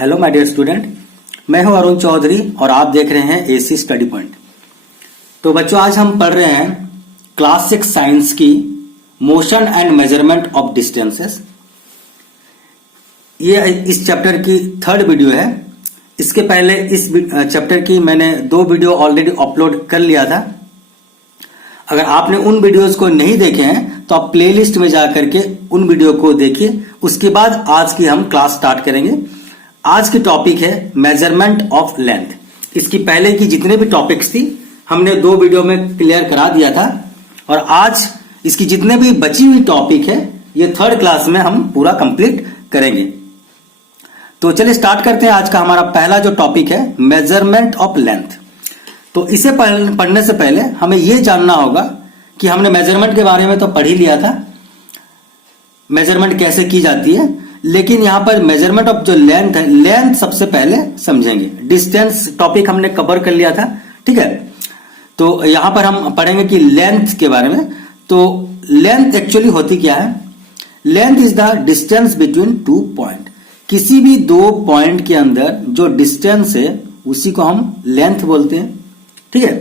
Hello my dear student, मैं हूं अरुण चौधरी और आप देख रहे हैं एसी स्टडी पॉइंट। तो बच्चों, आज हम पढ़ रहे हैं क्लास 6 साइंस की motion and measurement of distances. ये इस चैप्टर की थर्ड वीडियो है। इसके पहले इस चैप्टर की मैंने 2 वीडियो ऑलरेडी अपलोड कर लिया था। अगर आपने उन वीडियोस को नहीं देखे हैं तो आप प्लेलिस्ट में जाकर के उन वीडियो को देखिए। उसके बाद आज की हम क्लास स्टार्ट करेंगे। आज की टॉपिक है मेजरमेंट ऑफ लेंथ। इसकी पहले की जितने भी टॉपिक्स थी हमने 2 वीडियो में क्लियर करा दिया था और आज इसकी जितने भी बची हुई टॉपिक है ये थर्ड क्लास में हम पूरा कंप्लीट करेंगे। तो चलिए स्टार्ट करते हैं। आज का हमारा पहला जो टॉपिक है मेजरमेंट ऑफ लेंथ। तो इसे पढ़ने से पहले हमें यह जानना होगा कि हमने मेजरमेंट के बारे में तो पढ़ ही लिया था, मेजरमेंट कैसे की जाती है, लेकिन यहां पर मेजरमेंट ऑफ जो लेंथ है, लेंथ सबसे पहले समझेंगे। डिस्टेंस टॉपिक हमने कवर कर लिया था, ठीक है। तो यहां पर हम पढ़ेंगे कि लेंथ के बारे में। तो लेंथ एक्चुअली होती क्या है? Length is the distance between 2 point. किसी भी 2 पॉइंट के अंदर जो डिस्टेंस है उसी को हम लेंथ बोलते हैं, ठीक है।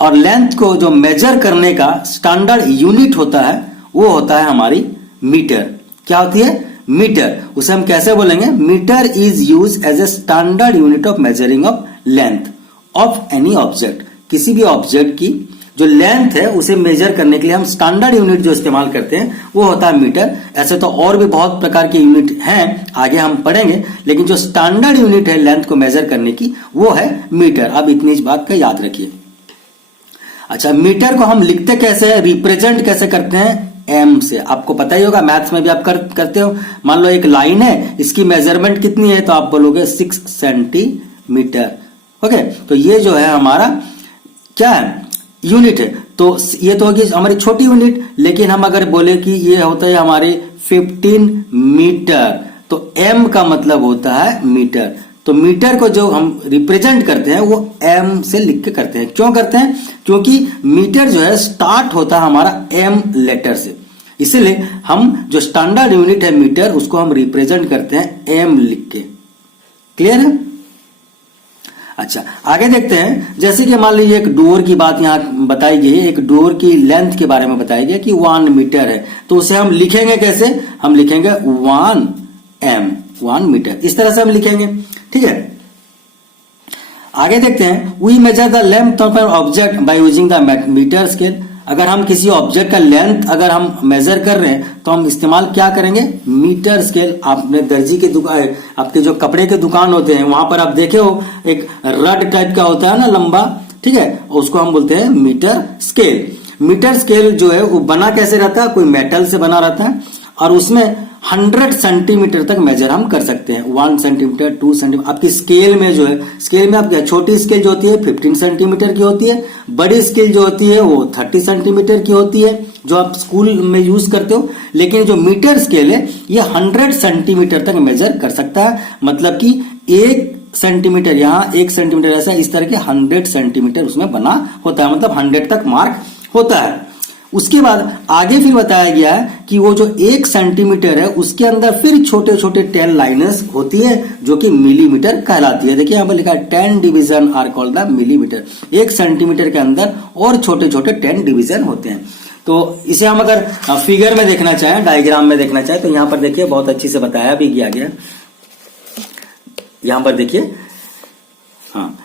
और लेंथ को जो मेजर करने का स्टैंडर्ड यूनिट होता है वो होता है हमारी मीटर। क्या होती है? मीटर। उसे हम कैसे बोलेंगे? Metre is use as a standard unit of measuring of length of any object. किसी भी ऑब्जेक्ट की जो लेंथ है उसे मेजर करने के लिए हम स्टैंडर्ड यूनिट जो इस्तेमाल करते हैं वो होता है मीटर। ऐसे तो और भी बहुत प्रकार के यूनिट हैं, आगे हम पढ़ेंगे, लेकिन जो स्टैंडर्ड यूनिट है लेंथ को मेजर करने की वो है मीटर। अब इतनी इस बात का याद रखिए। अच्छा, मीटर को हम लिखते कैसे हैं, रिप्रेजेंट कैसे करते हैं? एम से। आपको पता ही होगा, मैथ्स में भी आप करते हो। मान लो एक लाइन है, इसकी मेजरमेंट कितनी है तो आप बोलोगे 6 सेंटीमीटर। ओके, तो ये जो है हमारा क्या है? यूनिट है। तो ये तो होगी हमारी छोटी यूनिट, लेकिन हम अगर बोले कि ये होता है हमारे 15 मीटर, तो एम का मतलब होता है मीटर। तो मीटर को जो हम रिप्रेजेंट करते हैं वो एम से लिख के करते हैं। क्यों करते हैं? क्योंकि मीटर जो है स्टार्ट होता है हमारा एम लेटर से, इसीलिए हम जो स्टैंडर्ड यूनिट है मीटर उसको हम रिप्रेजेंट करते हैं एम लिख के। क्लियर है? अच्छा, आगे देखते हैं। जैसे कि मान लीजिए एक डोर की बात यहां बताई गई है, एक डोर की लेंथ के बारे में बताया गया कि 1 मीटर है, तो उसे हम लिखेंगे कैसे? हम लिखेंगे 1 एम, 1 मीटर, इस तरह से हम लिखेंगे, ठीक है। आगे देखते हैं। We measure the length of an object by using the metre scale. अगर हम किसी ऑब्जेक्ट का लेंथ अगर हम मेजर कर रहे हैं तो हम इस्तेमाल क्या करेंगे? Metre scale. आपने दर्जी के दुकान, आपके जो कपड़े के दुकान होते हैं वहां पर आप देखे हो एक रड टाइप का होता है ना, लंबा, ठीक है, उसको हम बोलते हैं मीटर स्केल। मीटर स्केल जो है वो बना कैसे रहता है? कोई मेटल से बना रहता है और उसमें 100 सेंटीमीटर तक मेजर हम कर सकते हैं। 1 सेंटीमीटर, 2 सेंटीमीटर। आपकी स्केल में जो है, स्केल में आपकी छोटी स्केल जो होती है 15 सेंटीमीटर की होती है, बड़ी स्केल जो होती है वो 30 सेंटीमीटर की होती है, जो आप स्कूल में यूज करते हो। लेकिन जो मीटर स्केल है ये 100 सेंटीमीटर तक मेजर कर सकता है। मतलब कि 1 सेंटीमीटर यहाँ, 1 सेंटीमीटर ऐसा, इस तरह के 100 सेंटीमीटर उसमें बना होता है, मतलब 100 तक मार्क होता है। उसके बाद आगे फिर बताया गया है कि वो जो 1 सेंटीमीटर है उसके अंदर फिर छोटे छोटे 10 लाइन्स होती है जो कि मिलीमीटर कहलाती है। देखिए यहां पर लिखा है 10 division are called the millimetre. 1 centimetre के अंदर और छोटे छोटे 10 डिवीजन होते हैं। तो इसे हम अगर फिगर में देखना चाहें, डायग्राम में देखना चाहें, तो यहां पर देखिए बहुत अच्छी से बताया भी किया गया। यहां पर देखिए, हाँ,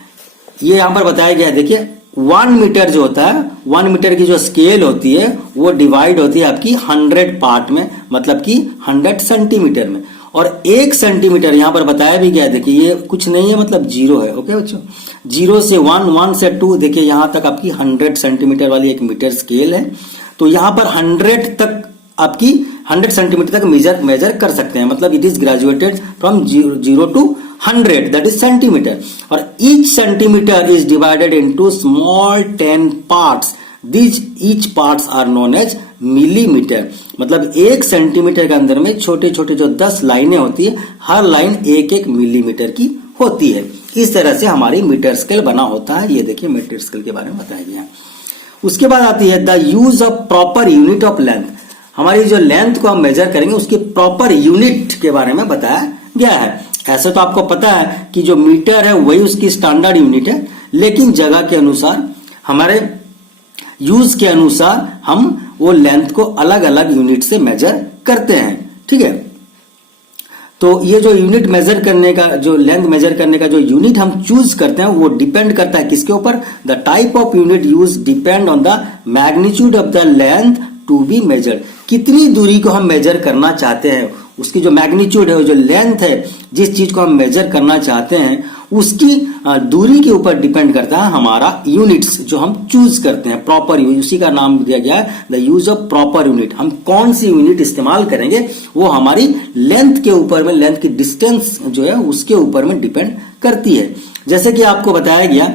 ये यहां पर बताया गया है। देखिए 1 मीटर जो होता है, 1 मीटर की जो स्केल होती है वो डिवाइड होती है आपकी 100 पार्ट में, मतलब कि 100 सेंटीमीटर में। और 1 सेंटीमीटर यहां पर बताया भी गया है। देखिए ये कुछ नहीं है, मतलब 0 है। ओके बच्चों, 0 से 1, 1 से 2, देखिए यहां तक आपकी 100 सेंटीमीटर वाली एक मीटर स्केल है। तो यहां पर 100 तक आपकी 100 सेंटीमीटर तक मेजर कर सकते हैं। मतलब it is graduated from 0 to 100, that is centimeter. और each centimeter is divided into small 10 parts. These each parts are known as millimeter. मतलब 1 सेंटीमीटर के अंदर में छोटे छोटे जो 10 लाइनें होती है, हर लाइन 1-1 मिलीमीटर की होती है। इस तरह से हमारी मीटर स्केल बना होता है। ये देखिए मीटर स्केल के बारे में बताया गया। उसके बाद आती है the use of proper unit of length. हमारी जो लेंथ को हम मेजर करेंगे उसकी प्रॉपर यूनिट के बारे में बताया गया है ऐसे तो आपको पता है कि जो मीटर है वही उसकी स्टैंडर्ड यूनिट है, लेकिन जगह के अनुसार, हमारे यूज के अनुसार हम वो लेंथ को अलग अलग यूनिट से मेजर करते हैं। ठीक है, तो ये जो यूनिट मेजर करने का, जो लेंथ मेजर करने का जो यूनिट हम चूज करते हैं वो डिपेंड करता है किसके ऊपर? The type of unit use depend on the magnitude of the length to be measured. कितनी दूरी को हम मेजर करना चाहते हैं, उसकी जो मैग्नीट्यूड है, जो लेंथ है, जिस चीज को हम मेजर करना चाहते हैं उसकी दूरी के ऊपर डिपेंड करता है हमारा यूनिट्स जो हम चूज करते हैं। प्रॉपर यूनिट, उसी का नाम दिया गया है the use of proper unit. हम कौन सी यूनिट इस्तेमाल करेंगे वो हमारी लेंथ के ऊपर में, लेंथ की डिस्टेंस जो है उसके ऊपर में डिपेंड करती है। जैसे कि आपको बताया गया,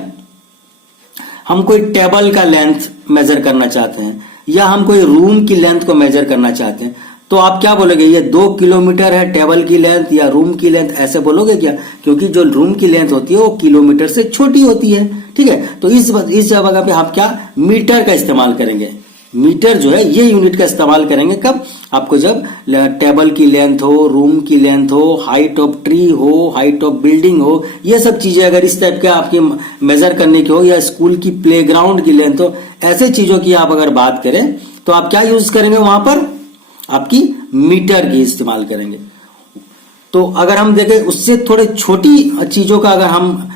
हम कोई टेबल का लेंथ मेजर करना चाहते हैं या हम कोई रूम की लेंथ को मेजर करना चाहते हैं, तो आप क्या बोलोगे? ये 2 किलोमीटर है टेबल की लेंथ या रूम की लेंथ, ऐसे बोलोगे क्या? क्योंकि जो रूम की लेंथ होती है वो किलोमीटर से छोटी होती है। ठीक है, तो इस जगह पे हम क्या मीटर का इस्तेमाल करेंगे। मीटर जो है ये यूनिट का इस्तेमाल करेंगे कब? आपको जब टेबल की लेंथ हो, रूम की लेंथ हो, हाइट ऑफ ट्री हो, हाइट ऑफ बिल्डिंग हो, ये सब चीजें अगर इस टाइप के आपकी मेजर करने की हो, या स्कूल की प्लेग्राउंड की लेंथ हो, ऐसे चीजों की आप अगर बात करें तो आप क्या यूज करेंगे वहां पर? आपकी मीटर की इस्तेमाल करेंगे। तो अगर हम देखें उससे थोड़े छोटी चीजों का अगर हम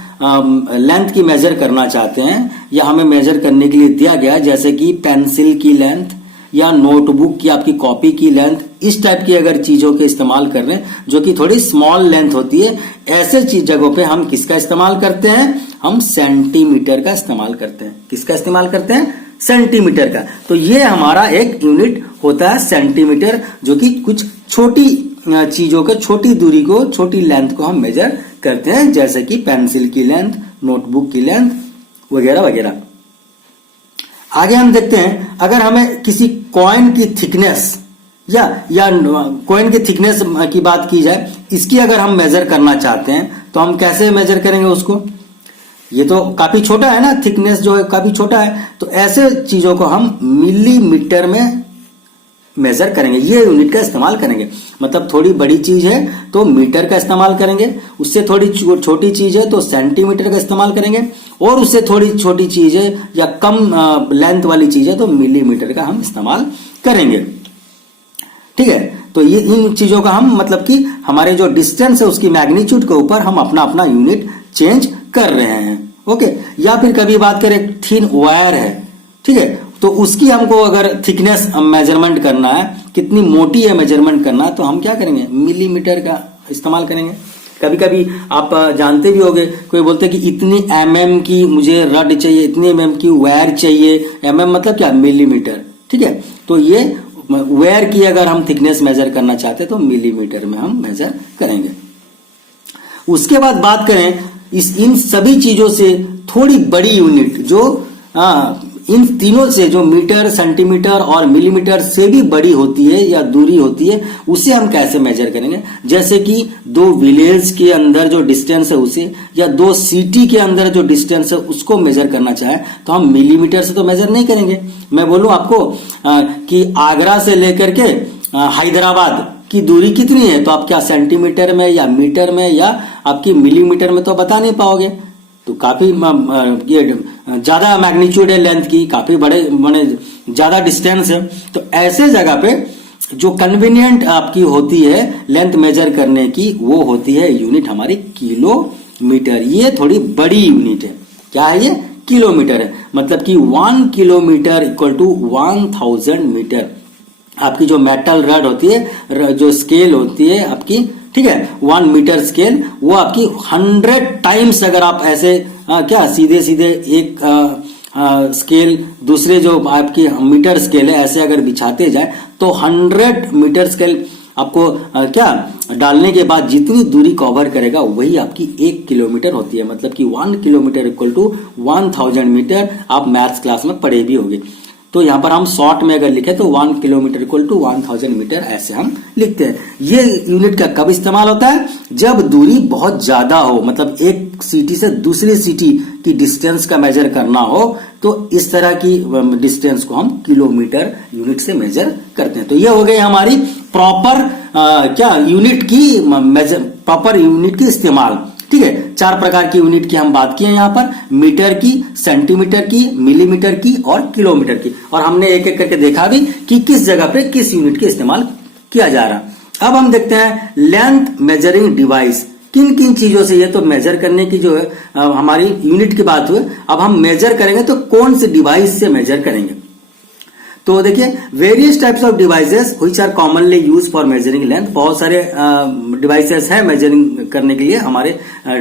लेंथ की मेजर करना चाहते हैं या हमें मेजर करने के लिए दिया गया है, जैसे कि पेंसिल की लेंथ या नोटबुक की आपकी कॉपी की लेंथ, इस टाइप की अगर चीजों के इस्तेमाल कर रहे हैं जो कि थोड़ी स्मॉल लेंथ होती है, ऐसे चीज जगहों पे हम किसका इस्तेमाल करते हैं? हम सेंटीमीटर का इस्तेमाल करते हैं। किसका इस्तेमाल करते हैं? सेंटीमीटर का। तो ये हमारा एक यूनिट होता है सेंटीमीटर, जो कि कुछ छोटी चीजों के, छोटी दूरी को, छोटी लेंथ को हम मेजर करते हैं, जैसे कि पेंसिल की लेंथ, नोटबुक की लेंथ वगैरह वगैरह। आगे हम देखते हैं, अगर हमें किसी कॉइन की थिकनेस या कॉइन की थिकनेस की बात की जाए, इसकी अगर हम मेजर करना चाहते हैं तो हम कैसे मेजर करेंगे उसको? ये तो काफी छोटा है ना, थिकनेस जो है काफी छोटा है, तो ऐसे चीजों को हम मिलीमीटर में मेजर करेंगे, ये यूनिट का इस्तेमाल करेंगे। मतलब थोड़ी बड़ी चीज है तो मीटर का इस्तेमाल करेंगे, उससे थोड़ी छोटी चीज है तो सेंटीमीटर का इस्तेमाल करेंगे, और उससे थोड़ी छोटी चीज है या कम लेंथ वाली चीज है तो मिलीमीटर का हम इस्तेमाल करेंगे। ठीक है, तो ये इन चीजों का हम, मतलब कि हमारे जो डिस्टेंस है उसकी मैग्नीट्यूड के ऊपर हम अपना अपना यूनिट चेंज कर रहे हैं। ओके, या फिर कभी बात करें थिन वायर है, ठीक है, तो उसकी हमको अगर थिकनेस मेजरमेंट करना है, कितनी मोटी है मेजरमेंट करना है, तो हम क्या करेंगे? मिलीमीटर का इस्तेमाल करेंगे। कभी कभी आप जानते भी होंगे, कोई बोलते हैं कि इतनी mm की मुझे रड चाहिए, इतनी mm की वायर चाहिए। mm मतलब क्या? मिलीमीटर। ठीक है, तो ये वायर की अगर हम थिकनेस मेजर करना चाहते हैं तो मिलीमीटर में हम मेजर करेंगे। उसके बाद बात करें इन सभी चीजों से थोड़ी बड़ी यूनिट, जो इन तीनों से, जो मीटर, सेंटीमीटर और मिलीमीटर से भी बड़ी होती है या दूरी होती है, उसे हम कैसे मेजर करेंगे? जैसे कि 2 विलेज के अंदर जो डिस्टेंस है उसे, या 2 सिटी के अंदर जो डिस्टेंस है उसको मेजर करना चाहे तो हम मिलीमीटर से तो मेजर नहीं करेंगे। मैं बोलूं आपको कि आगरा से लेकर के हैदराबाद की दूरी कितनी है, तो आप क्या सेंटीमीटर में या मीटर में या आपकी मिलीमीटर में तो बता नहीं पाओगे। तो काफी ज्यादा मैग्नीट्यूड है लेंथ की, काफी बड़े ज्यादा डिस्टेंस है, तो ऐसे जगह पे जो कन्वीनियंट आपकी होती है लेंथ मेजर करने की, वो होती है यूनिट हमारी किलोमीटर। ये थोड़ी बड़ी यूनिट है। क्या है ये? किलोमीटर है। मतलब कि 1 किलोमीटर इक्वल टू 1000 मीटर। आपकी जो मेटल रड होती है, जो स्केल होती है आपकी, ठीक है, 1 मीटर स्केल, वो आपकी 100 टाइम्स, अगर आप ऐसे क्या सीधे सीधे एक स्केल दूसरे जो आपकी मीटर स्केल है ऐसे अगर बिछाते जाए तो 100 मीटर स्केल आपको क्या डालने के बाद जितनी दूरी कवर करेगा वही आपकी 1 किलोमीटर होती है। मतलब कि 1 किलोमीटर इक्वल टू 1000 मीटर। आप मैथ्स क्लास में पढ़े भी होंगे। तो यहां पर हम शॉर्ट में अगर लिखे तो 1 किलोमीटर इक्वल टू 1000 मीटर ऐसे हम लिखते हैं। ये यूनिट का कब इस्तेमाल होता है? जब दूरी बहुत ज्यादा हो, मतलब एक सिटी से दूसरी सिटी की डिस्टेंस का मेजर करना हो, तो इस तरह की डिस्टेंस को हम किलोमीटर यूनिट से मेजर करते हैं। तो ये हो गई हमारी प्रॉपर क्या यूनिट की प्रॉपर यूनिट की इस्तेमाल। ठीक है, 4 प्रकार की यूनिट की हम बात किए यहाँ पर, मीटर की, सेंटीमीटर की, मिलीमीटर की और किलोमीटर की, और हमने एक एक करके देखा भी कि किस जगह पे किस यूनिट के इस्तेमाल किया जा रहा। अब हम देखते हैं लेंथ मेजरिंग डिवाइस, किन किन चीजों से, ये तो मेजर करने की जो है हमारी यूनिट की बात हुई। अब हम मेजर करेंगे तो कौन से डिवाइस से मेजर करेंगे। तो देखिए, various types of devices which are commonly use for measuring length, बहुत सारे डिवाइसेस हैं मेजरिंग करने के लिए हमारे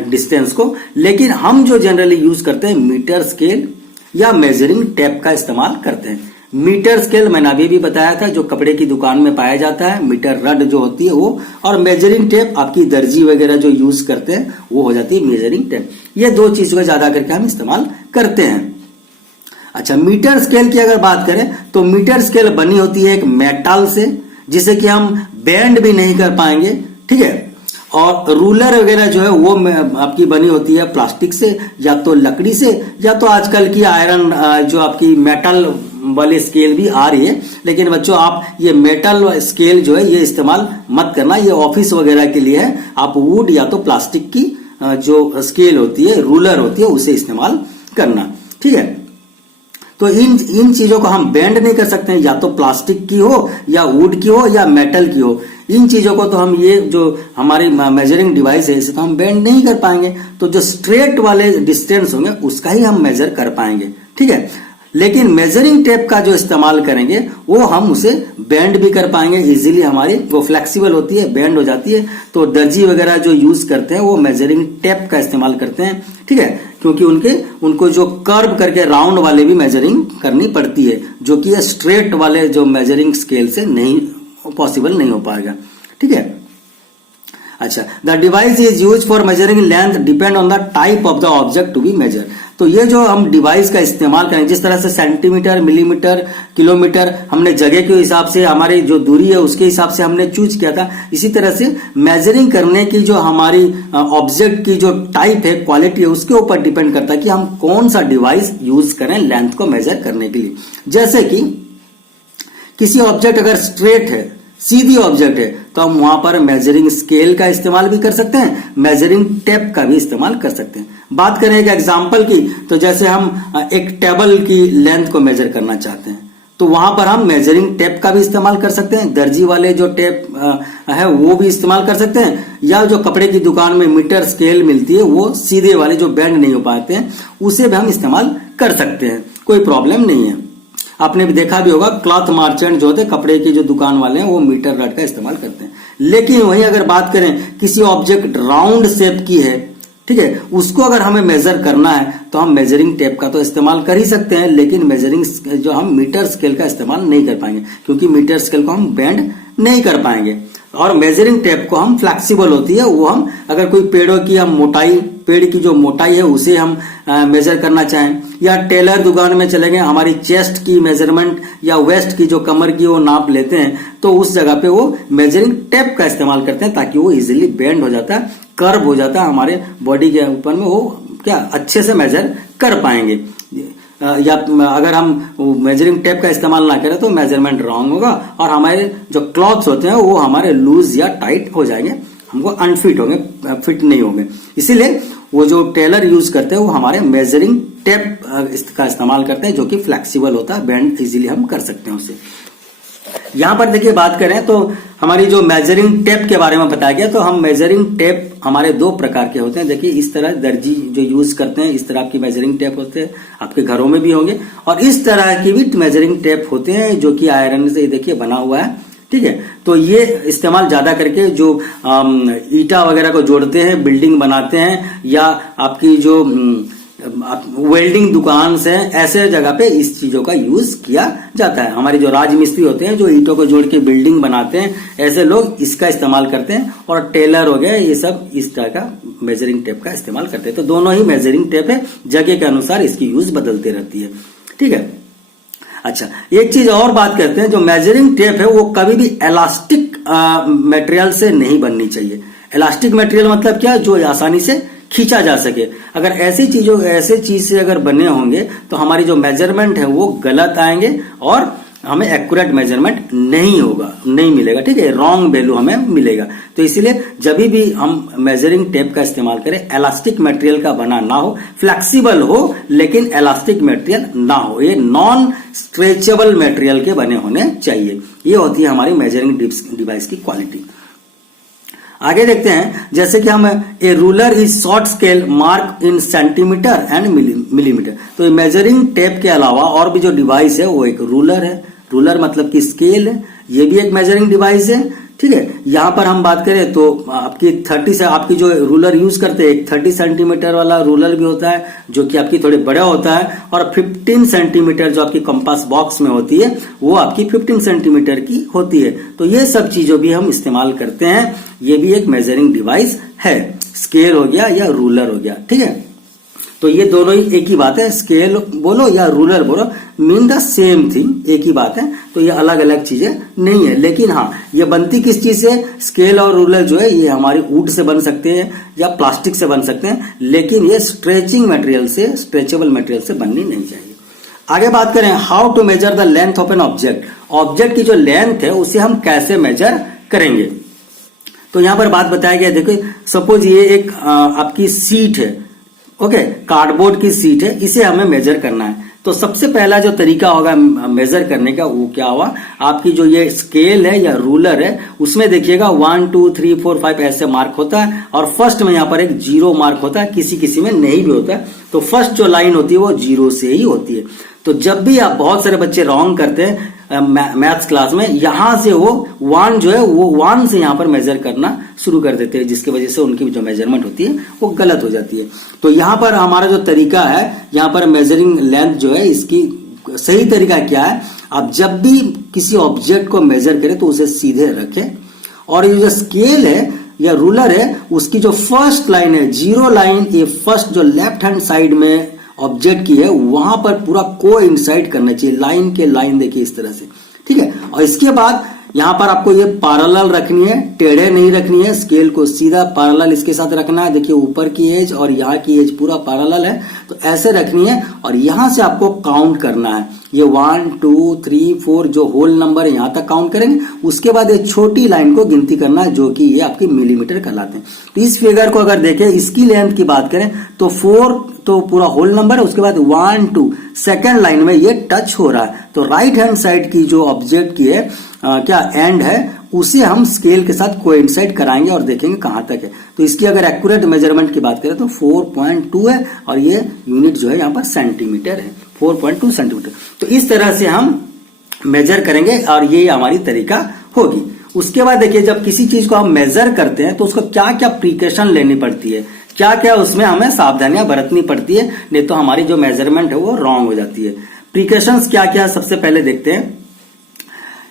डिस्टेंस को, लेकिन हम जो जनरली यूज करते हैं मीटर स्केल या मेजरिंग टेप का इस्तेमाल करते हैं। मीटर स्केल मैंने अभी भी बताया था, जो कपड़े की दुकान में पाया जाता है, मीटर रड जो होती है वो, और मेजरिंग टेप आपकी दर्जी वगैरह जो यूज करते हैं वो हो जाती है मेजरिंग टेप। ये 2 चीजों का ज्यादा करके हम इस्तेमाल करते हैं। अच्छा, मीटर स्केल की अगर बात करें तो मीटर स्केल बनी होती है एक मेटल से, जिसे कि हम बेंड भी नहीं कर पाएंगे। ठीक है, और रूलर वगैरह जो है वो आपकी बनी होती है प्लास्टिक से, या तो लकड़ी से, या तो आजकल की आयरन जो आपकी मेटल वाली स्केल भी आ रही है। लेकिन बच्चों, आप ये मेटल स्केल जो है ये इस्तेमाल मत करना, ये ऑफिस वगैरह के लिए है। आप वुड या तो प्लास्टिक की जो स्केल होती है, रूलर होती है, उसे इस्तेमाल करना। ठीक है, तो इन चीजों को हम बेंड नहीं कर सकते हैं, या तो प्लास्टिक की हो, या वुड की हो, या मेटल की हो। इन चीजों को तो हम, ये जो हमारी मेजरिंग डिवाइस है, इसे तो हम बेंड नहीं कर पाएंगे। तो जो स्ट्रेट वाले डिस्टेंस होंगे उसका ही हम मेजर कर पाएंगे। ठीक है, लेकिन मेजरिंग टेप का जो इस्तेमाल करेंगे वो हम उसे बेंड भी कर पाएंगे इजीली, हमारी वो फ्लेक्सिबल होती है, बेंड हो जाती है। तो दर्जी वगैरह जो यूज करते हैं वो मेजरिंग टेप का इस्तेमाल करते हैं। ठीक है, क्योंकि उनको जो कर्व करके राउंड वाले भी मेजरिंग करनी पड़ती है, जो कि स्ट्रेट वाले जो मेजरिंग स्केल से नहीं पॉसिबल नहीं हो पाएगा। ठीक है, अच्छा, the device is use for measuring length depend on the type of the object to be measure. तो ये जो हम डिवाइस का इस्तेमाल करें, जिस तरह से सेंटीमीटर, मिलीमीटर, किलोमीटर हमने जगह के हिसाब से, हमारी जो दूरी है उसके हिसाब से हमने चूज किया था, इसी तरह से मेजरिंग करने की जो हमारी ऑब्जेक्ट की जो टाइप है, क्वालिटी है, उसके ऊपर डिपेंड करता है कि हम कौन सा डिवाइस यूज करें लेंथ को मेजर करने के लिए। जैसे कि किसी ऑब्जेक्ट अगर स्ट्रेट है, सीधी ऑब्जेक्ट है, तो हम वहां पर मेजरिंग स्केल का इस्तेमाल भी कर सकते हैं, मेजरिंग टेप का भी इस्तेमाल कर सकते हैं। बात करें एक एग्जांपल की, तो जैसे हम एक टेबल की लेंथ को मेजर करना चाहते हैं, तो वहां पर हम मेजरिंग टेप का भी इस्तेमाल कर सकते हैं, दर्जी वाले जो टेप है वो भी इस्तेमाल कर सकते हैं, या जो कपड़े की दुकान में मीटर स्केल मिलती है वो सीधे वाले जो बेंड नहीं हो पाते हैं उसे भी हम इस्तेमाल कर सकते हैं, कोई प्रॉब्लम नहीं है। आपने भी देखा भी होगा, क्लॉथ मार्चेंट जो होते हैं, कपड़े की जो दुकान वाले हैं, वो मीटर रड का इस्तेमाल करते हैं। लेकिन वहीं अगर बात करें किसी ऑब्जेक्ट राउंड शेप की है, ठीक है, उसको अगर हमें मेजर करना है तो हम मेजरिंग टेप का तो इस्तेमाल कर ही सकते हैं, लेकिन मेजरिंग जो हम मीटर स्केल का इस्तेमाल नहीं कर पाएंगे, क्योंकि मीटर स्केल को हम बेंड नहीं कर पाएंगे। और मेजरिंग टेप को हम फ्लेक्सिबल होती है, वो हम अगर कोई पेड़ों की हम मोटाई, पेड़ की जो मोटाई है उसे हम मेजर करना चाहें, या टेलर दुकान में चले गए, हमारी चेस्ट की मेजरमेंट या वेस्ट की जो कमर की वो नाप लेते हैं, तो उस जगह पे वो मेजरिंग टेप का इस्तेमाल करते हैं, ताकि वो इजीली बेंड हो जाता है, कर्व हो जाता है हमारे बॉडी के ऊपर में, वो क्या अच्छे से मेजर कर पाएंगे। या अगर हम मेजरिंग टेप का इस्तेमाल ना करें तो मेजरमेंट रॉन्ग होगा, और हमारे जो क्लॉथ्स होते हैं वो हमारे लूज या टाइट हो जाएंगे, हमको अनफिट होंगे, फिट नहीं होंगे। इसीलिए वो जो टेलर यूज करते हैं वो हमारे मेजरिंग टेप का इस्तेमाल करते हैं, जो कि फ्लेक्सिबल होता है, बेंड इजीली हम कर सकते हैं उसे। यहां पर देखिए बात करें तो हमारी जो मेजरिंग टेप के बारे में बताया गया, तो हम मेजरिंग टेप हमारे 2 प्रकार के होते हैं। देखिए, इस तरह दर्जी जो यूज करते हैं, इस तरह आपकी मेजरिंग टेप होते हैं, आपके घरों में भी होंगे, और इस तरह की भी मेजरिंग टेप होते हैं जो कि आयरन से देखिए बना हुआ है। ठीक है, तो ये इस्तेमाल ज्यादा करके जो ईटा वगैरह को जोड़ते हैं, बिल्डिंग बनाते हैं, या आपकी जो वेल्डिंग दुकान से, ऐसे जगह पे इस चीजों का यूज किया जाता है। हमारे जो राजमिस्त्री होते हैं, जो ईंटों को जोड़ के बिल्डिंग बनाते हैं, ऐसे लोग इसका इस्तेमाल करते हैं, और टेलर हो गए, ये सब इस तरह का मेजरिंग टेप का इस्तेमाल करते हैं। तो दोनों ही मेजरिंग टेप है, जगह के अनुसार इसकी यूज बदलती रहती है। ठीक है, अच्छा, एक चीज और बात करते हैं, जो मेजरिंग टेप है वो कभी भी इलास्टिक मटेरियल से नहीं बननी चाहिए। इलास्टिक मटेरियल मतलब क्या, जो आसानी से खींचा जा सके। अगर ऐसे चीज से अगर बने होंगे तो हमारी जो मेजरमेंट है वो गलत आएंगे, और हमें एक्यूरेट मेजरमेंट नहीं होगा, नहीं मिलेगा, ठीक है, रॉन्ग वैल्यू हमें मिलेगा। तो इसीलिए जब भी हम मेजरिंग टेप का इस्तेमाल करें, इलास्टिक मटेरियल का बना ना हो, फ्लेक्सिबल हो लेकिन इलास्टिक मटेरियल ना हो, ये नॉन स्ट्रेचेबल मटेरियल के बने होने चाहिए। ये होती है हमारी मेजरिंग डिवाइस की क्वालिटी। आगे देखते हैं, जैसे कि हम ए ruler is short scale mark in centimetre and millimetre. तो मेजरिंग टेप के अलावा और भी जो डिवाइस है वो एक रूलर है। रूलर मतलब कि स्केल है, ये भी एक मेजरिंग डिवाइस है, ठीक है। यहां पर हम बात करें तो आपकी 30 से आपकी जो रूलर यूज करते हैं, एक 30 सेंटीमीटर वाला रूलर भी होता है जो कि आपकी थोड़े बड़ा होता है, और 15 सेंटीमीटर जो आपकी कंपास बॉक्स में होती है वो आपकी 15 सेंटीमीटर की होती है। तो ये सब चीजों भी हम इस्तेमाल करते हैं, ये भी एक मेजरिंग डिवाइस है। स्केल हो गया या रूलर हो गया, ठीक है। तो ये दोनों ही एक ही बात है, स्केल बोलो या रूलर बोलो, मीन द सेम थिंग, एक ही बात है। तो ये अलग अलग चीजें नहीं है, लेकिन हाँ ये बनती किस चीज से, स्केल और रूलर जो है ये हमारी वुड से बन सकते हैं या प्लास्टिक से बन सकते हैं, लेकिन ये स्ट्रेचिंग मटेरियल से, स्ट्रेचेबल मटेरियल से बननी नहीं चाहिए। आगे बात करें how to measure the length of an object. Object की जो लेंथ है उसे हम कैसे मेजर करेंगे। तो यहां पर बात बताया गया, देखो सपोज ये एक आपकी सीट है, ओके, कार्डबोर्ड की सीट है, इसे हमें मेजर करना है। तो सबसे पहला जो तरीका होगा मेजर करने का वो क्या होगा, आपकी जो ये स्केल है या रूलर है उसमें देखिएगा 1 2 3 4 5 ऐसे मार्क होता है, और फर्स्ट में यहाँ पर एक 0 मार्क होता है, किसी किसी में नहीं भी होता है। तो फर्स्ट जो लाइन होती है वो 0 से ही होती है। तो जब भी आप, बहुत सारे बच्चे रॉन्ग करते हैं मैथ्स क्लास में, यहां से वो 1 जो है वो 1 से यहां पर मेजर करना शुरू कर देते हैं, जिसकी वजह से उनकी जो मेजरमेंट होती है वो गलत हो जाती है। तो यहां पर हमारा जो तरीका है, यहां पर मेजरिंग लेंथ जो है, इसकी सही तरीका क्या है, आप जब भी किसी ऑब्जेक्ट को मेजर करें तो उसे सीधे रखें, और ये जो स्केल है या रूलर है उसकी जो फर्स्ट लाइन है, 0 लाइन, ये फर्स्ट जो लेफ्ट हैंड साइड में ऑब्जेक्ट की है वहां पर पूरा कोइंसाइड करना चाहिए, लाइन के लाइन देखिए इस तरह से, ठीक है। और इसके बाद यहां पर आपको ये पैरेलल रखनी है, टेढ़े नहीं रखनी है, स्केल को सीधा पैरेलल इसके साथ रखना है। देखिए ऊपर की एज और यहाँ की एज पूरा पैरेलल है, तो ऐसे रखनी है, और यहां से आपको काउंट करना है। ये 1 2 3 4 जो होल नंबर है यहां तक काउंट करेंगे, उसके बाद ये छोटी लाइन को गिनती करना है जो कि ये आपकी मिलीमीटर कहलाते हैं। तो इस फिगर को अगर देखें, इसकी लेंथ की बात करें तो 4 तो पूरा होल नंबर है, उसके बाद 1 2 सेकेंड लाइन में ये टच हो रहा है। तो राइट हैंड साइड की जो ऑब्जेक्ट की है क्या एंड है, उसे हम स्केल के साथ कोइंसाइड कराएंगे और देखेंगे कहां तक है। तो इसकी अगर एक्यूरेट मेजरमेंट की बात करें तो 4.2 है, और ये यूनिट जो है यहाँ पर सेंटीमीटर है, 4.2 सेंटीमीटर। तो इस तरह से हम मेजर करेंगे और ये हमारी तरीका होगी। उसके बाद देखिए, जब किसी चीज को हम मेजर करते हैं तो उसको क्या क्या प्रिकॉशन लेनी पड़ती है, क्या क्या उसमें हमें सावधानियां बरतनी पड़ती है, नहीं तो हमारी जो मेजरमेंट है वो रॉन्ग हो जाती है। प्रिकॉशंस क्या क्या, सबसे पहले देखते हैं।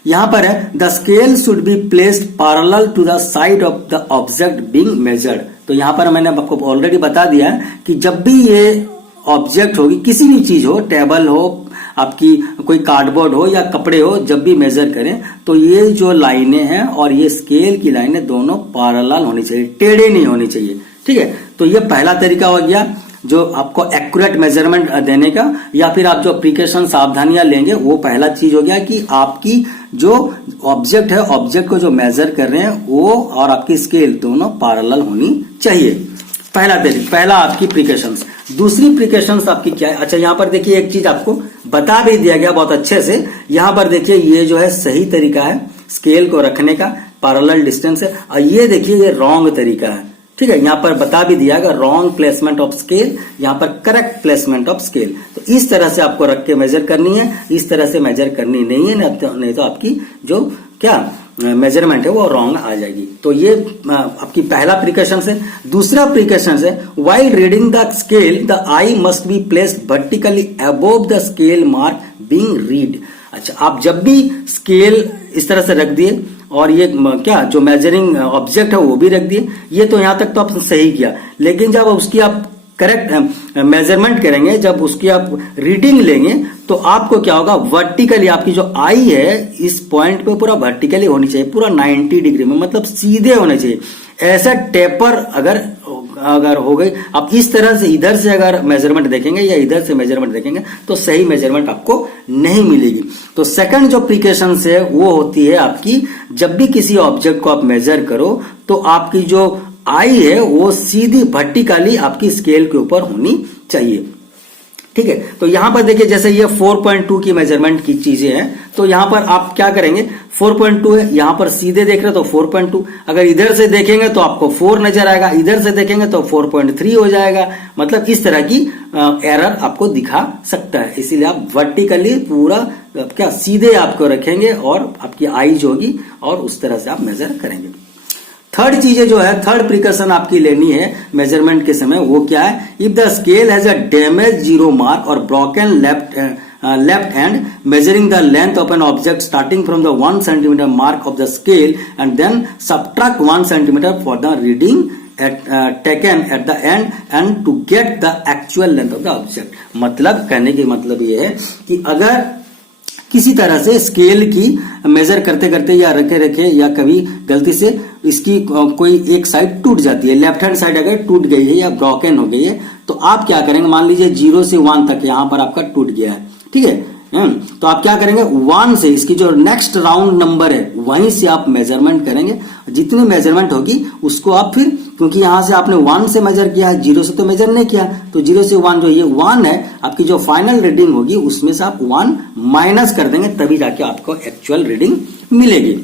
यहां पर है the scale should be placed parallel to the side of the object being measured. तो यहां पर मैंने आपको ऑलरेडी बता दिया कि जब भी ये ऑब्जेक्ट होगी, किसी भी चीज हो, टेबल हो, आपकी कोई कार्डबोर्ड हो या कपड़े हो, जब भी मेजर करें तो ये जो लाइनें हैं और ये स्केल की लाइनें दोनों पैरेलल होनी चाहिए, टेढ़े नहीं होनी चाहिए, ठीक है। तो ये पहला तरीका हो गया जो आपको एक्यूरेट मेजरमेंट देने का, या फिर आप जो प्रिकॉशन सावधानियां लेंगे वो पहला चीज हो गया कि आपकी जो ऑब्जेक्ट है, ऑब्जेक्ट को जो मेजर कर रहे हैं वो और आपकी स्केल दोनों पैरेलल होनी चाहिए। पहला आपकी प्रिकॉशंस। दूसरी प्रिकॉशंस आपकी क्या है, अच्छा यहां पर देखिए एक चीज आपको बता भी दिया गया बहुत अच्छे से। यहां पर देखिए ये जो है सही तरीका है स्केल को रखने का, पैरेलल डिस्टेंस है, और ये देखिए ये रॉन्ग तरीका है, ठीक है। यहां पर बता भी दिया गया रॉन्ग प्लेसमेंट ऑफ स्केल, यहां पर करेक्ट प्लेसमेंट ऑफ स्केल। तो इस तरह से आपको रख के मेजर करनी है, इस तरह से मेजर करनी नहीं है, नहीं तो आपकी जो क्या मेजरमेंट है वो रॉन्ग आ जाएगी। तो ये आपकी पहला प्रिकॉशन है। दूसरा प्रिकॉशन है, while reading the scale the I must be placed vertically above the scale mark being read. अच्छा, आप जब भी स्केल इस तरह से रख दिए और ये क्या जो मेजरिंग ऑब्जेक्ट है वो भी रख दिए, ये तो यहां तक तो आप सही किया, लेकिन जब उसकी आप करेक्ट मेजरमेंट करेंगे, जब उसकी आप रीडिंग लेंगे तो आपको क्या होगा, वर्टिकली आपकी जो आई है इस पॉइंट पे पूरा वर्टिकली होनी चाहिए, पूरा 90 डिग्री में, मतलब सीधे होने चाहिए। ऐसा टेपर अगर अगर हो गई, आप इस तरह से इधर से अगर मेजरमेंट देखेंगे या इधर से मेजरमेंट देखेंगे तो सही मेजरमेंट आपको नहीं मिलेगी। तो सेकंड जो प्रिकॉशन है वो होती है आपकी, जब भी किसी ऑब्जेक्ट को आप मेजर करो तो आपकी जो आई है वो सीधी वर्टिकली आपकी स्केल के ऊपर होनी चाहिए। ठीक है, तो यहां पर देखिए जैसे ये 4.2 की मेजरमेंट की चीजें हैं, तो यहां पर आप क्या करेंगे, 4.2 है, यहां पर सीधे देख रहे हो तो 4.2, अगर इधर से देखेंगे तो आपको 4 नजर आएगा, इधर से देखेंगे तो 4.3 हो जाएगा। मतलब इस तरह की एरर आपको दिखा सकता है, इसीलिए आप वर्टिकली पूरा क्या सीधे आपको रखेंगे और आपकी आई जो होगी और उस तरह से आप मेजर करेंगे। थर्ड चीजें जो है, थर्ड प्रिकॉशन आपकी लेनी है मेजरमेंट के समय, वो क्या है, if the scale has a damage zero mark और broken left hand measuring the length of an object starting from the 1 centimetre mark of the scale and then subtract 1 centimetre for the reading taken at the end and to get the actual length of the object। मतलब कहने की मतलब ये है कि अगर किसी तरह से स्केल की मेजर करते करते या रखे रखे या कभी गलती से इसकी कोई एक साइड टूट जाती है, लेफ्ट हैंड साइड अगर टूट गई है या ब्रोकन हो गई है, तो आप क्या करेंगे, मान लीजिए 0 से 1 तक यहां पर आपका टूट गया है, ठीक है, तो आप क्या करेंगे, 1 से इसकी जो नेक्स्ट राउंड नंबर है वहीं से आप मेजरमेंट करेंगे। जितनी मेजरमेंट होगी उसको आप फिर, क्योंकि यहां से आपने 1 से मेजर किया है, 0 से तो मेजर नहीं किया, तो 0 से 1 जो ये 1 है आपकी जो फाइनल रीडिंग होगी उसमें से आप 1 माइनस कर देंगे, तभी जाके आपको एक्चुअल रीडिंग मिलेगी।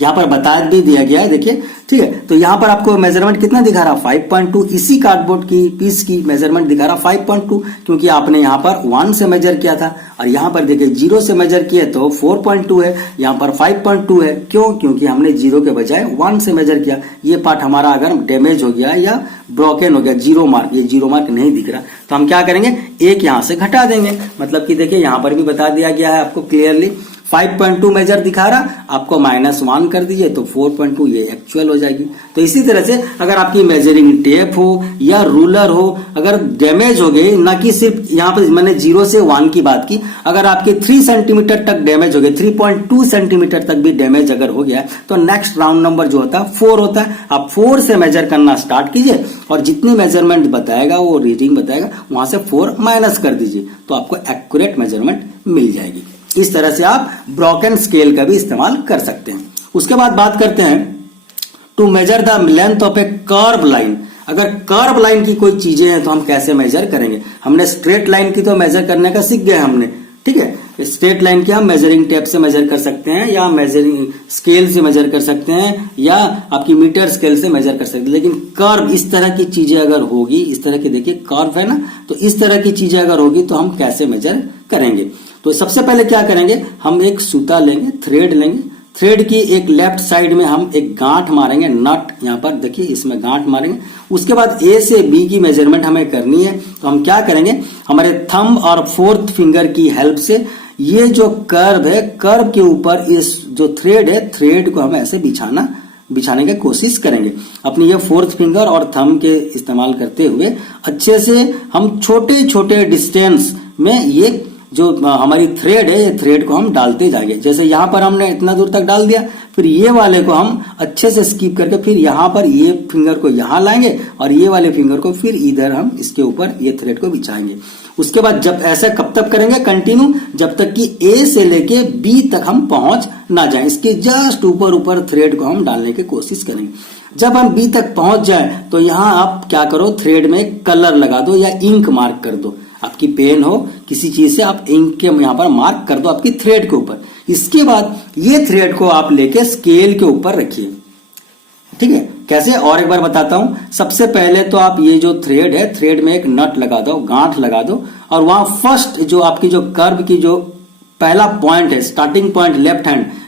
यहां पर बता भी दिया गया है, देखिए, ठीक है। तो यहां पर आपको मेजरमेंट कितना दिखा रहा, 5.2, इसी कार्डबोर्ड की पीस की मेजरमेंट दिखा रहा 5.2, क्योंकि आपने यहां पर 1 से मेजर किया था, और यहां पर देखिए 0 से मेजर किया तो 4.2 है, यहां पर 5.2 है। क्यों? क्योंकि हमने 0 के बजाय 1 से मेजर किया। ये पार्ट हमारा अगर डैमेज हो गया या ब्रोकन हो गया, जीरो मार्क, ये जीरो मार्क नहीं दिख रहा, तो हम क्या करेंगे, एक यहां से घटा देंगे। मतलब कि देखिए यहां पर भी बता दिया गया है आपको क्लियरली, 5.2 मेजर दिखा रहा, आपको -1 कर दीजिए तो 4.2 ये एक्चुअल हो जाएगी। तो इसी तरह से अगर आपकी मेजरिंग टेप हो या रूलर हो, अगर डैमेज हो गई, ना कि सिर्फ यहाँ पर मैंने 0 से 1 की बात की, अगर आपके 3 सेंटीमीटर तक डैमेज हो गए, 3.2 सेंटीमीटर तक भी डैमेज अगर हो गया तो नेक्स्ट राउंड नंबर जो होता है 4 होता है। आप 4 से मेजर करना स्टार्ट कीजिए और जितनी मेजरमेंट बताएगा वो रीडिंग बताएगा वहां से 4 माइनस कर दीजिए, तो आपको एक्यूरेट मेजरमेंट मिल जाएगी। इस तरह से आप ब्रोकन स्केल का भी इस्तेमाल कर सकते हैं। उसके बाद बात करते हैं to measure the length of a curve line. अगर कर्व लाइन की कोई चीजें हैं तो हम कैसे मेजर करेंगे। हमने स्ट्रेट लाइन की तो मेजर करने का सीख गए हमने, ठीक है। स्ट्रेट लाइन की हम मेजरिंग टेप से मेजर कर सकते हैं या मेजरिंग स्केल से मेजर कर सकते हैं या आपकी मीटर स्केल से मेजर कर सकते हैं। लेकिन कर्व इस तरह की चीजें अगर होगी, इस तरह की देखिए कर्व है ना, तो इस तरह की चीजें अगर होगी तो हम कैसे मेजर करेंगे। तो सबसे पहले क्या करेंगे, हम एक सूता लेंगे, थ्रेड लेंगे, थ्रेड की एक लेफ्ट साइड में हम एक गांठ मारेंगे, नट यहां पर देखिए इसमें गांठ मारेंगे। उसके बाद ए से बी की मेजरमेंट हमें करनी है, तो हम क्या करेंगे, हमारे थंब और 4th फिंगर की हेल्प से ये जो कर्व है, कर्व के ऊपर इस जो थ्रेड है, थ्रेड को हम ऐसे बिछाने की कोशिश करेंगे। अपनी ये 4th फिंगर और थंब के इस्तेमाल करते हुए अच्छे से हम छोटे छोटे डिस्टेंस में ये जो हमारी थ्रेड है, ये थ्रेड को हम डालते जाएंगे। जैसे यहां पर हमने इतना दूर तक डाल दिया, फिर ये वाले को हम अच्छे से स्किप करके फिर यहां पर ये फिंगर को यहां लाएंगे और ये वाले फिंगर को फिर इधर हम इसके ऊपर ये थ्रेड को बिछाएंगे। उसके बाद जब ऐसे कब तक करेंगे, कंटिन्यू, जब तक कि ए से लेके बी तक हम पहुंच ना जाए। इसके जस्ट ऊपर थ्रेड को हम डालने की कोशिश करेंगे। जब हम बी तक पहुंच जाए तो यहां आप क्या करो, थ्रेड में कलर लगा दो या इंक मार्क कर दो। आपकी पेन हो किसी चीज से आप इंक के यहां पर मार्क कर दो आपकी थ्रेड के ऊपर। इसके बाद ये थ्रेड को आप लेके स्केल के ऊपर रखिए, ठीक है। कैसे, और एक बार बताता हूं। सबसे पहले तो आप ये जो थ्रेड है, थ्रेड में एक नट लगा दो, गांठ लगा दो, और वहां फर्स्ट जो आपकी जो कर्व की जो पहला पॉइंट है, स्टार्टिंग पॉइंट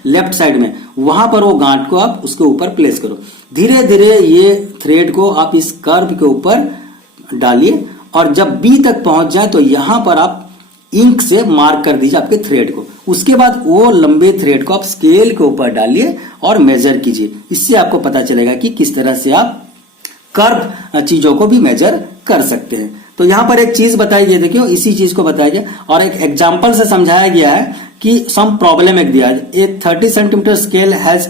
लेफ्ट साइड में, वहां पर वो गांठ को आप उसके ऊपर प्लेस करो। धीरे धीरे ये थ्रेड को आप इस कर्व के ऊपर डालिए और जब बी तक पहुंच जाए तो यहां पर आप इंक से मार्क कर दीजिए आपके थ्रेड को। उसके बाद वो लंबे थ्रेड को आप स्केल के ऊपर डालिए और मेजर कीजिए। इससे आपको पता चलेगा कि किस तरह से आप कर्व चीजों को भी मेजर कर सकते हैं। तो यहां पर एक चीज बताई गई, देखियो इसी चीज को बताया गया और एक एग्जाम्पल से समझाया गया है कि सम प्रॉब्लम एक दिया है। ए 30 centimetre scale has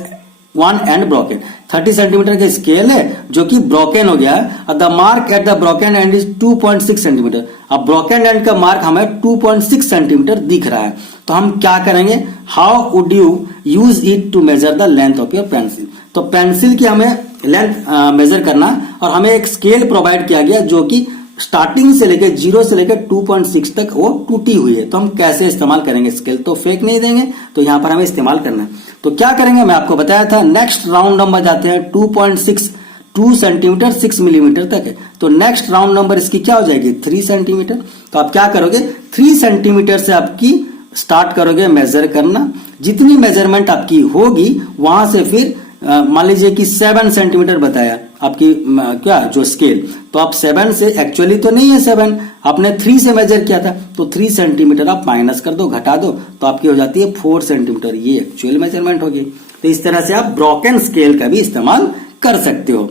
1 and broken. 30 centimetre का स्केल है जो कि ब्रोकन हो गया है। The mark at the broken and is 2.6 centimetre. अब ब्रोकन एंड का मार्क हमें 2.6 सेंटीमीटर दिख रहा है, तो हम क्या करेंगे, how would you use it to measure the length of your pencil. तो पेंसिल की हमें लेंथ मेजर करना और हमें एक स्केल प्रोवाइड किया गया जो कि स्टार्टिंग से लेकर 0 से लेकर 2.6 तक वो टूटी हुई है। तो हम कैसे इस्तेमाल करेंगे, स्केल तो फेक नहीं देंगे, तो यहां पर हमें इस्तेमाल करना है। तो क्या करेंगे, मैं आपको बताया था नेक्स्ट राउंड नंबर जाते हैं 2.6, 2 सेंटीमीटर 6 मिलीमीटर तक है। तो नेक्स्ट राउंड नंबर इसकी क्या हो जाएगी, 3 सेंटीमीटर। तो आप क्या करोगे, 3 सेंटीमीटर से आपकी स्टार्ट करोगे मेजर करना। जितनी मेजरमेंट आपकी होगी वहां से फिर मान लीजिए कि 7 सेंटीमीटर बताया आपकी क्या जो स्केल, तो आप 7 से, एक्चुअली तो नहीं है 7, आपने 3 से मेजर किया था, तो 3 सेंटीमीटर आप माइनस कर दो, घटा दो, तो आपकी हो जाती है 4 सेंटीमीटर। ये एक्चुअल मेजरमेंट होगी। तो इस तरह से आप ब्रोकन स्केल का भी इस्तेमाल कर सकते हो।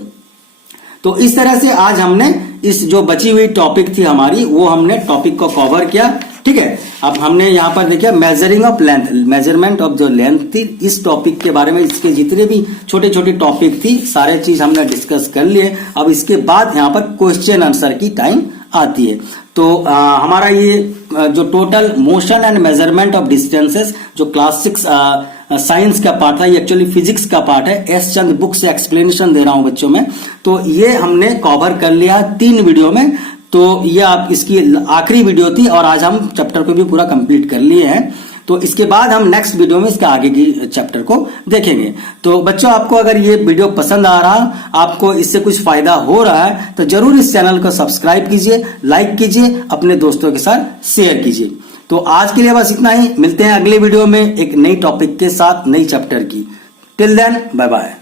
तो इस तरह से आज हमने इस जो बची हुई टॉपिक थी हमारी, वो हमने टॉपिक को कवर किया। ठीक है, अब हमने यहां पर देखिए measuring of length, measurement of जो लेंथ थी, इस टॉपिक के बारे में, इसके जितने भी छोटे छोटे टॉपिक थी सारे चीज हमने डिस्कस कर लिए। अब इसके बाद यहां पर क्वेश्चन आंसर की टाइम आती है। तो हमारा ये जो total motion and measurement of distances जो क्लास 6 साइंस का पार्ट था, ये एक्चुअली फिजिक्स का पार्ट है। एस चंद बुक से एक्सप्लेनेशन दे रहा हूं बच्चों में। तो ये हमने कवर कर लिया 3 वीडियो में। तो ये आप इसकी आखिरी वीडियो थी और आज हम चैप्टर को भी पूरा कंप्लीट कर लिए हैं। तो इसके बाद हम नेक्स्ट वीडियो में इसके आगे की चैप्टर को देखेंगे। तो बच्चों, आपको अगर ये वीडियो पसंद आ रहा, आपको इससे कुछ फायदा हो रहा है, तो जरूर इस चैनल को सब्सक्राइब कीजिए, लाइक कीजिए, अपने दोस्तों के साथ शेयर कीजिए। तो आज के लिए बस इतना ही। मिलते हैं अगले वीडियो में एक नई टॉपिक के साथ, नई चैप्टर की। Till then, bye bye.